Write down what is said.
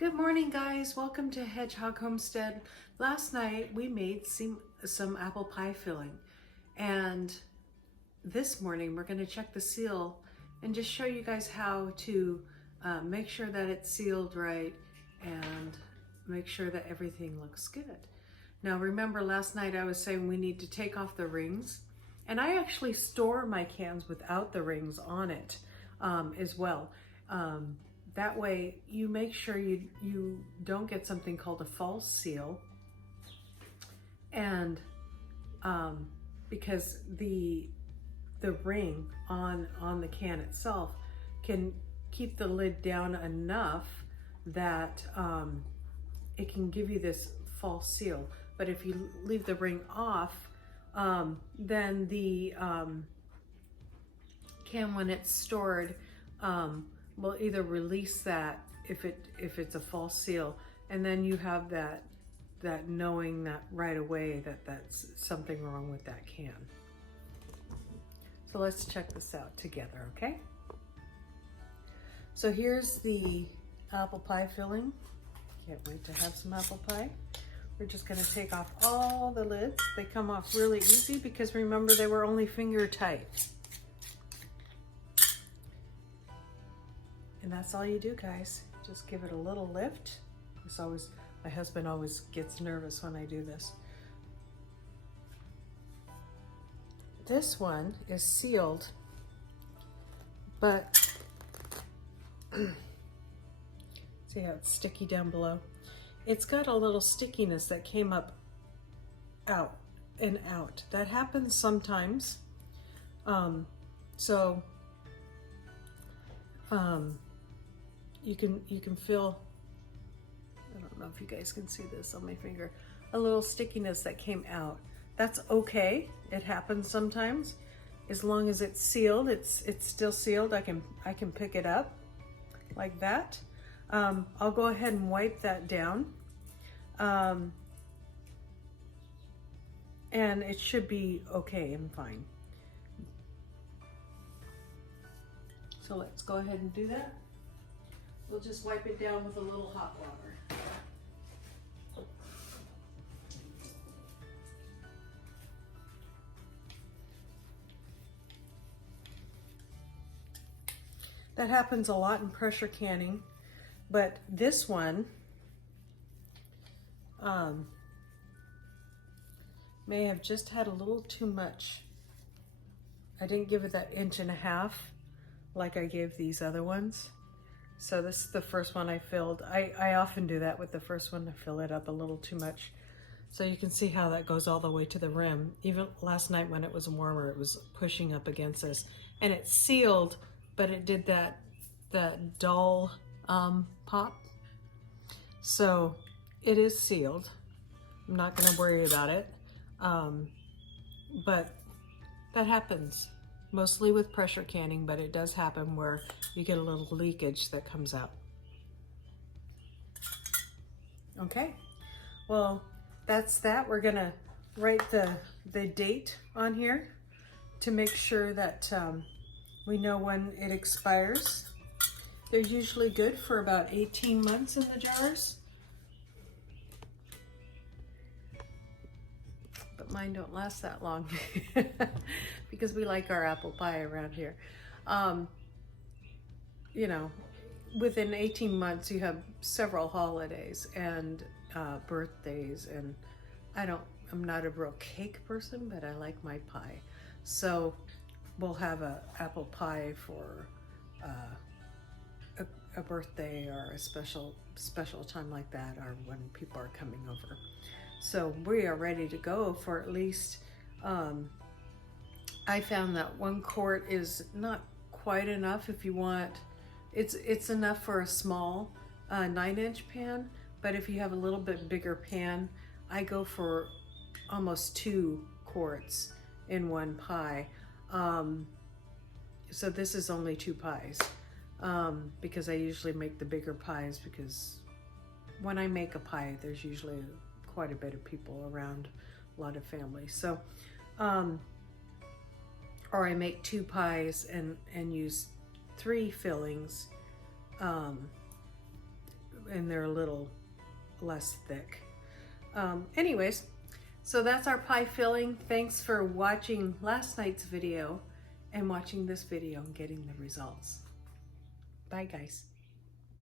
Good morning, guys. Welcome to Hedgehog Homestead. Last night we made some apple pie filling, and this morning we're going to check the seal and just show you guys how to make sure that it's sealed right and make sure that everything looks good. Now remember, last night I was saying we need to take off the rings, and I actually store my cans without the rings on it as well. That way you make sure you don't get something called a false seal, and because the ring on the can itself can keep the lid down enough that it can give you this false seal. But if you leave the ring off, then the can, when it's stored, will either release that if it's a false seal, and then you have that knowing that right away that that's something wrong with that can. So let's check this out together, okay? So here's the apple pie filling. Can't wait to have some apple pie. We're just gonna take off all the lids. They come off really easy because remember, they were only finger tight. And that's all you do, guys. Just give it a little lift. My husband always gets nervous when I do this. This one is sealed, but see how it's sticky down below? It's got a little stickiness that came up out and out. That happens sometimes. You can feel, I don't know if you guys can see this on my finger, a little stickiness that came out. That's okay. It happens sometimes. As long as it's sealed, it's still sealed. I can pick it up like that. I'll go ahead and wipe that down. And it should be okay and fine. So let's go ahead and do that. We'll just wipe it down with a little hot water. That happens a lot in pressure canning, but this one may have just had a little too much. I didn't give it that 1.5 inches like I gave these other ones. So this is the first one I filled. I often do that with the first one. I fill it up a little too much. So you can see how that goes all the way to the rim. Even last night when it was warmer, it was pushing up against this. And it's sealed, but it did that dull pop. So it is sealed. I'm not gonna worry about it. But that happens. Mostly with pressure canning, but it does happen where you get a little leakage that comes out. Okay, well, that's that. We're gonna write the date on here to make sure that we know when it expires. They're usually good for about 18 months in the jars. But mine don't last that long because we like our apple pie around here. You know, within 18 months you have several holidays and birthdays, and I'm not a real cake person, but I like my pie. So we'll have a apple pie for a birthday or a special time like that, or when people are coming over. So we are ready to go for at least, I found that 1 quart is not quite enough if you want, it's enough for a small 9-inch pan, but if you have a little bit bigger pan, I go for almost 2 quarts in one pie. So this is only 2 pies, because I usually make the bigger pies, because when I make a pie, there's usually quite a bit of people around, a lot of families. So, or I make 2 pies and use 3 fillings, and they're a little less thick. Anyways, so that's our pie filling. Thanks for watching last night's video and watching this video and getting the results. Bye guys.